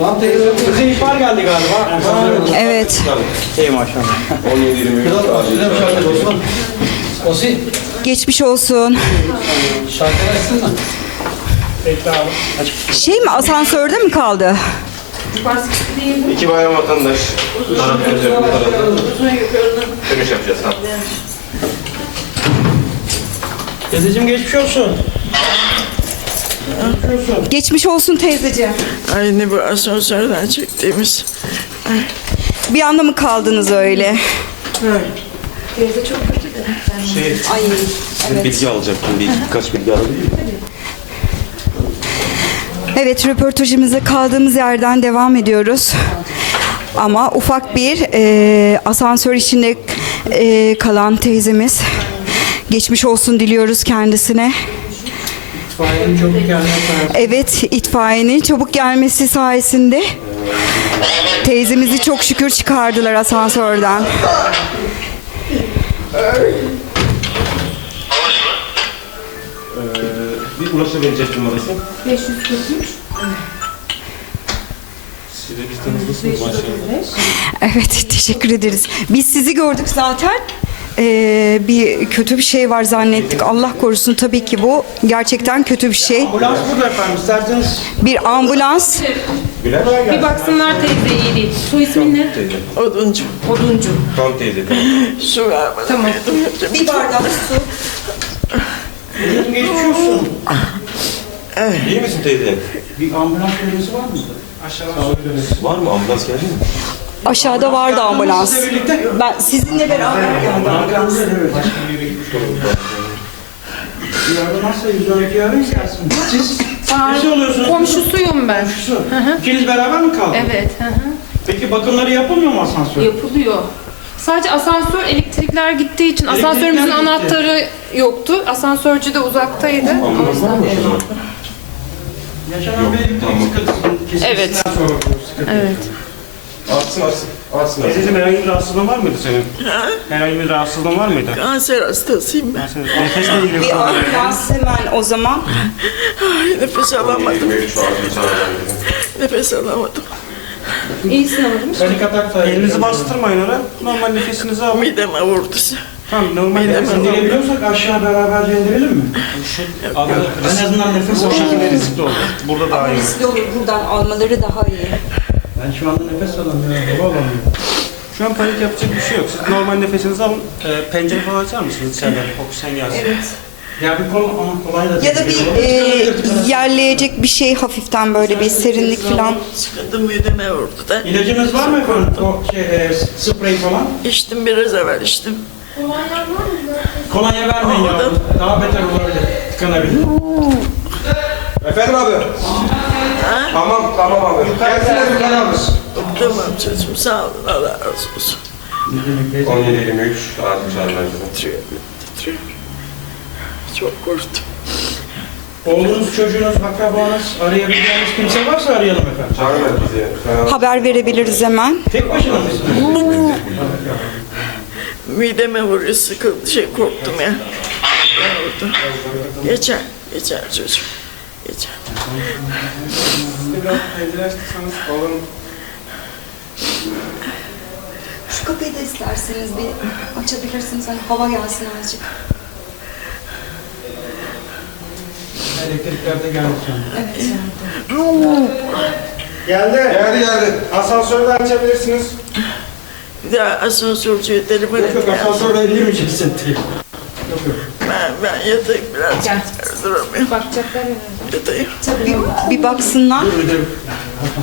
Lan teyze bize ihbar geldi galiba. Evet. İyi maşallah. 17 23 acil. Osi. Geçmiş olsun. Şarkı açsın da. Şey mi asansörde mi kaldı? İki bayan vatandaş. Dönüş yapacağız. Teyzeciğim geçmiş olsun. Geçmiş olsun teyzeciğim. Aynı bu asansörden çektiğimiz. Bir anda mı kaldınız öyle? Şey, Ay evet. bilgi alacaktım. Bir, birkaç bilgi alabilir Evet röportajımıza kaldığımız yerden devam ediyoruz. Ama ufak bir e, asansör içinde e, kalan teyzemiz. Geçmiş olsun diliyoruz kendisine. İtfaiyenin çabuk gelmesi. Evet itfaiyenin çabuk gelmesi sayesinde teyzemizi çok şükür çıkardılar asansörden. Bir ulaşabilecek numarası. 543. Siz de biz tanıdınız maşallah. Evet teşekkür ederiz. Biz sizi gördük zaten. Ee, bir kötü bir şey var zannettik. Allah korusun tabii ki bu gerçekten kötü bir şey. Ambulans burada efendim. İsterseniz Bir ambulans Bir baksınlar teyze iyi değil. Su ismin ne? Oduncu. Oduncu. Tam teyze. Su ver bana. Tamam. bir bardak su. geçmiş olsun. İyi misin teyze? Bir ambulans görevlisi var mı? Aşağıdan. Var mı? Ambulans geldi mi? Aşağıda vardı ambulans. Ben sizinle beraber geldim. Ambulans evet. Yardım varsa 112 arayın gelsin. Siz nesi oluyorsunuz? Komşusuyum ben. Şu. İkiniz beraber mi kaldınız? Evet. hı hı. Peki bakımları yapılmıyor mu asansör? Yapılıyor. Sadece asansör elektrikler gittiği için Elektrikler asansörümüzün gitti. anahtarı yoktu. Asansörcü de uzaktaydı. Ambulans var mı o zaman? Yaşanan bir elektrik kesintisinden Evet. sonra bu sıkıntı. Evet. Artsın artsın. Artsın artsın. Teyzeciğim herhangi bir rahatsızlığın var mıydı senin? Herhangi bir rahatsızlığın var mıydı? Kanser hastasıyım ben. Nefesle ilgili bir Bir problem. ambulans hemen o zaman. Ay, nefes alamadım. 23 acil çağıracağım. Nefes alamadım. İyisin ama değil mi? Panik atak da Elinizi bastırmayın ona. Normal nefesinizi alın. Mideme vurdu. Tamam normal nefesinizi alın. İndirebiliyorsak aşağı beraberce indirelim mi? En azından nefes o şekilde riskli olur. Burada daha iyi. Riskli olur buradan almaları daha iyi. Ben şu anda nefes alamıyorum, hava alamıyorum. Şu an panik yapacak bir şey yok. Siz normal nefesinizi alın. Ee, pencere falan açar mısınız içeriden? Oksijen gelsin. Ya bir kol ama kolay da Ya da bir e, yerleyecek bir şey hafiften böyle bir serinlik falan. Sıkıldım mideme vurdu da. İlacınız var mı efendim? O şey, e, sprey falan. İçtim biraz evvel içtim. Kolonya vermeyin ya. Daha beter olabilir. Tıkanabilir. Efendim abi. Tamam tamam abi. Gelsene Gülkan abi. Tamam çocuğum sağ olun Allah razı olsun. 17 23 acil çağıracağım. Titriyor, titriyor. Çok korktum. Oğlunuz, çocuğunuz, akrabanız, arayabileceğiniz kimse varsa arayalım efendim. Çağırma bizi. Sen Haber verebiliriz hemen. Tek başına mısınız? Mideme vuruyor sıkıldı şey korktum ya. Geçer, geçer çocuğum. Geçer. Biraz pencere açtıysanız olur. Şu kapıyı da isterseniz bir açabilirsiniz. Hani hava gelsin azıcık. Elektrikler de geldi şu an. Evet. Geldi. Geldi geldi. Asansörü de açabilirsiniz. Bir daha asansörcüye telefon Yok yok asansörde indirmeyeceksin diye. Ben, ben yatayım biraz. Gel. Duramıyorum. Bakacaklar ya. Yatayım. Bir, bir baksınlar.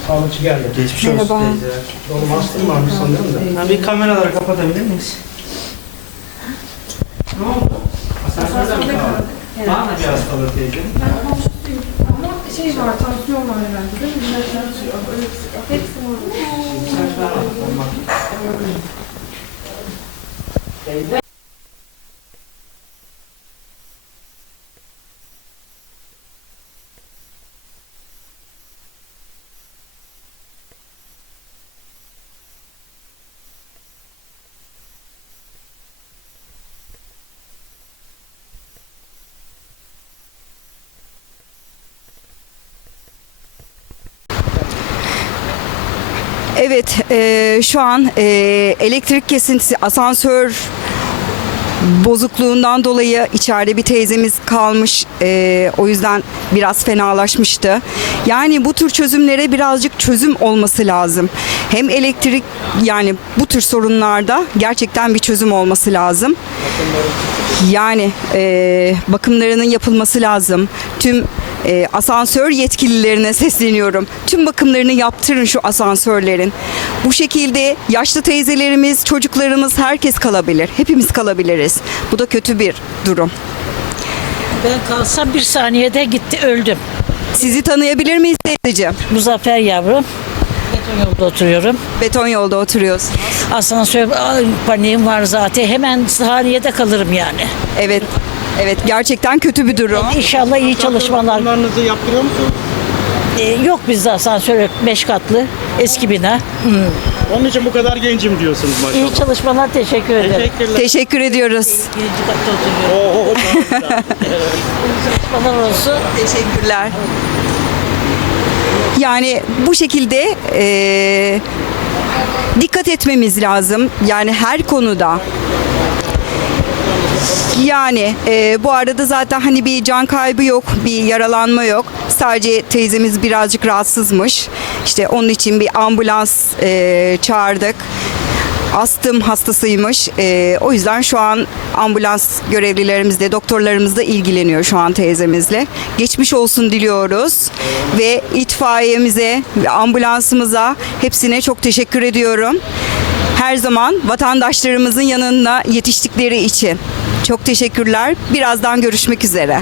Sağlıkçı geldi. Geçmiş Merhaba. Oğlum hastım varmış sanırım da. Bir kameraları kapatabilir miyiz? Ne oldu? Asansörde mi kaldı? Var mı bir hastalığı teyze? Ama şey var, tansiyon var herhalde değil mi? Hepsi var. Evet, e, şu an e, elektrik kesintisi, asansör bozukluğundan dolayı içeride bir teyzemiz kalmış. E, o yüzden biraz fenalaşmıştı. Yani bu tür çözümlere birazcık çözüm olması lazım. Hem elektrik yani bu tür sorunlarda gerçekten bir çözüm olması lazım. Yani e, bakımlarının yapılması lazım. Tüm e, asansör yetkililerine sesleniyorum. Tüm bakımlarını yaptırın şu asansörlerin. Bu şekilde yaşlı teyzelerimiz, çocuklarımız herkes kalabilir. Hepimiz kalabiliriz. Bu da kötü bir durum. Ben kalsam bir saniyede gitti öldüm. Sizi tanıyabilir miyiz teyzeciğim? Muzaffer yavrum. Beton yolda oturuyorum. Beton yolda oturuyoruz. Asansör ay, paniğim var zaten. Hemen saniyede kalırım yani. Evet. Evet gerçekten kötü bir durum. İnşallah iyi çalışmalar. Bunlarınızı yaptırıyor musunuz? Ee, yok bizde asansör beş katlı eski bina. Onun için bu kadar gencim diyorsunuz maşallah. İyi çalışmalar teşekkür ederim. Teşekkürler. Teşekkür ediyoruz. Birinci katta oturuyorum. Oo, çalışmalar olsun. Teşekkürler. Yani bu şekilde eee, dikkat etmemiz lazım. Yani her konuda. Yani eee, bu arada zaten hani bir can kaybı yok, bir yaralanma yok. Sadece teyzemiz birazcık rahatsızmış. İşte onun için bir ambulans eee, çağırdık. Astım hastasıymış. Eee, o yüzden şu an ambulans görevlilerimiz de doktorlarımız da ilgileniyor şu an teyzemizle. Geçmiş olsun diliyoruz ve itfaiyemize ve ambulansımıza hepsine çok teşekkür ediyorum. Her zaman vatandaşlarımızın yanına yetiştikleri için. Çok teşekkürler. Birazdan görüşmek üzere.